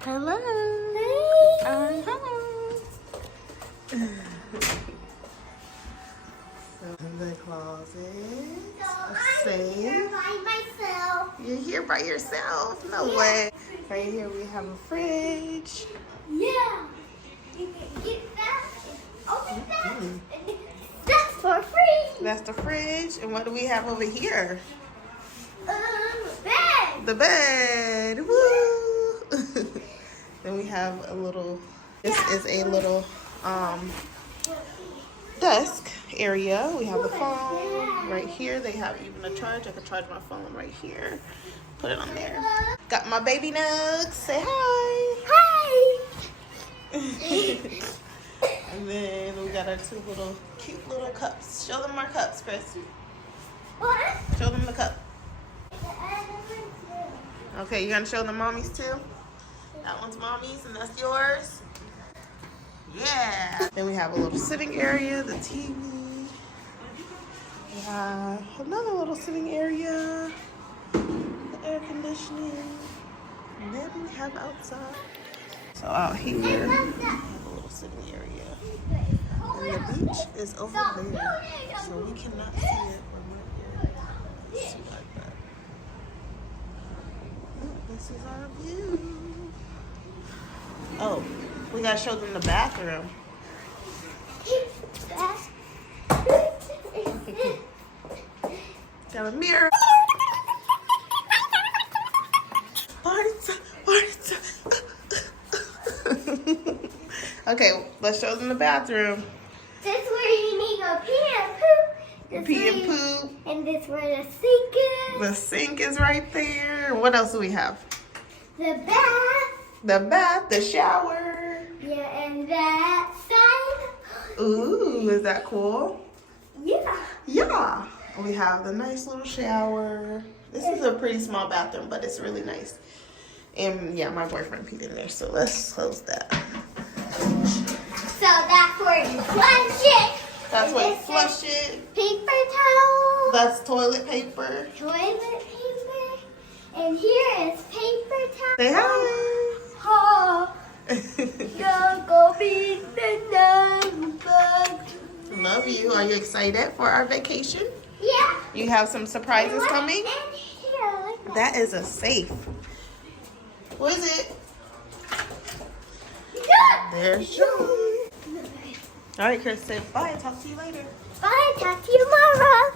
Hello. Hey. So in the closet. So I'm here by myself. You're here by yourself? No way. Right here we have a fridge. Yeah. You can get that and open that. And that's for free. That's the fridge. And what do we have over here? Bed. The bed. Woo! Then we have a little, this is a little desk area. We have the phone right here. They have even a charge. I can charge my phone right here. Put it on there. Got my baby nugs. Say hi. Hi. And then we got our two little cute little cups. Show them our cups, Chris. What? Show them the cup. Okay, you gonna show the mommies too? That one's mommy's and that's yours. Yeah. Then we have a little sitting area, the TV. We have another little sitting area, the air conditioning. And then we have outside. So out here, we have a little sitting area. And the beach is over there, so we cannot see it when we're here. Let's see like that. Oh, this is our view. Oh, we gotta show them the bathroom. Got a mirror. Okay, let's show them the bathroom. This is where you need to pee and poop. Pee and poop. And this is where the sink is. The sink is right there. What else do we have? The bath. The bath, the shower. Yeah, and that side. Ooh, is that cool? Yeah. Yeah. We have the nice little shower. This is a pretty small bathroom, but it's really nice. And yeah, my boyfriend peed in there, so let's close that. So that's where you flush it. That's where you flush it. Paper towel. That's toilet paper. Toilet paper. And here is paper towel. Say hi. Oh, you're gonna be the number. Love you. Are you excited for our vacation? Yeah. You have some surprises coming? And here, like that. That is a safe. What is it? Yeah. There's John. All right, Chris, say bye. Talk to you later. Bye. Talk to you tomorrow.